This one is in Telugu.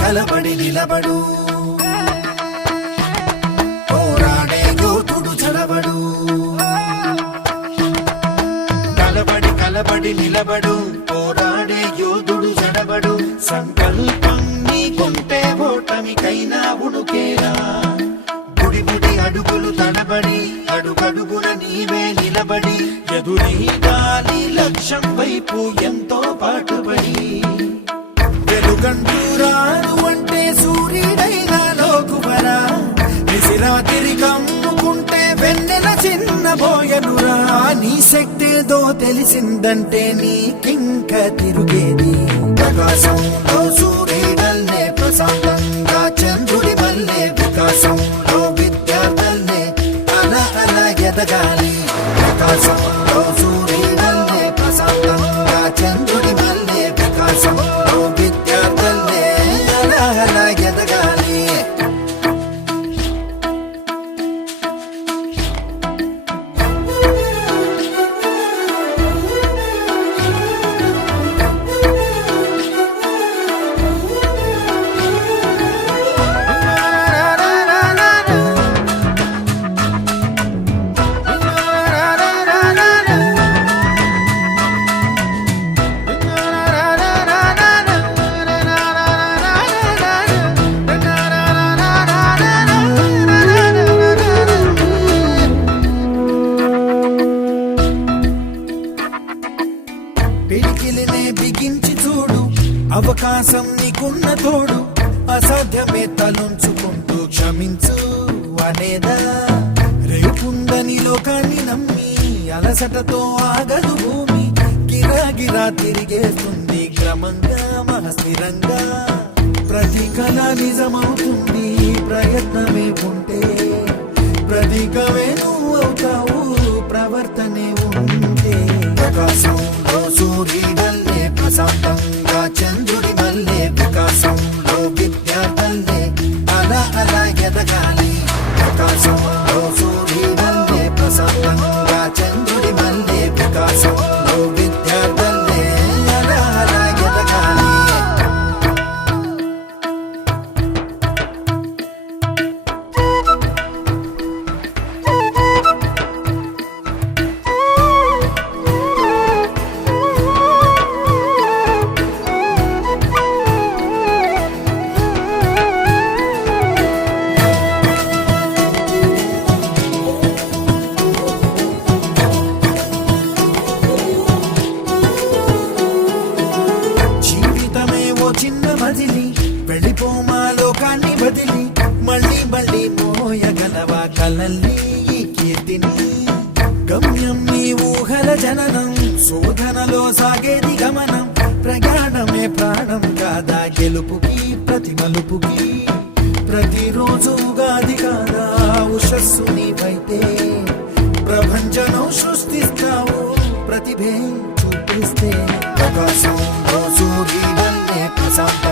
కలబడి నిలబడు పోరాడే యోధుడు చడబడు. కలబడి నిలబడు పోరాడే యోధుడు చడబడు. సంకల్పం నీకుంటే ఓటమికైనా ఉడుకేరా. బుడి అడుగులు తడబడి అడుగడుగున నీవే నిలబడి ఎదురీదాలి లక్ష్యం వైపు ఎంతో పాటుపడి. వెలుగంటూరాను అంటే సూర్యుడైనా లోకువరా. నిసిరాతిరి కమ్ముకుంటే వెన్నెల చిన్నబోయనురా. నీ శక్తేదో తెలిసిందంటే నీకింక తిరుగేది. ప్రకాశంలో సూర్యుడల్లే ప్రశాంతంగా చంద్రుడి వల్లే వికాసంలో విద్యార్థులే అలా ఎదగాలి. ప్రకాశంలో సూర్యుడల్లే ప్రశాంతంగా చంద్రుడి వల్లే వికాసంలో విద్యార్థులే అలా ఎదగాలి. పిడికిలినే బిగించి చూడు, అవకాశం నీకున్న తోడు. అసాధ్యమే తలుంచుకుంటూ క్షమించు అనేదా. రేపుందని లోకాన్ని నమ్మి అలసటతో ఆగదు భూమి. గిరాగిరా తిరిగేస్తుంది క్రమంగా మహస్థిరంగా. ప్రతి కళ నిజమవుతుంది ప్రయత్నమే ఉంటే. ప్రతీకమే నువ్వు అవుతావు ప్రవర్తనే ఉంటే. ప్రకాశంలో సూర్యుడల్లే ప్రశాంతంగా చంద్రుడి వల్లే వికాసంలో విద్యార్థులే అలా ఎదగాలి. ప్రకాశంలో సూర్యుడల్లే ప్రశాంతంగా చంద్రుడి వల్లే వికాసంలో విద్యార్థులే అలా ఎదగాలి. చిన్న మజిలి వెళ్ళిపోమా లోకాన్ని బదిలి. మళ్ళీ మోయగలవా కలల్ని ఈ కీర్తిని. గమ్యం నీ ఊహల జననం, శోధనలో సాగేది గమనం. ప్రయాణమే ప్రాణం కాదా గెలుపుకి ప్రతి మలుపుకి. ప్రతిరోజు ఉగాది కాదా ఉషస్సు నీవైతే. ప్రపంచనం సృష్టిస్తావు ప్రతిభే చూపిస్తే. ప్రకాశంలో సూర్యుడల్లే ప్రశాంత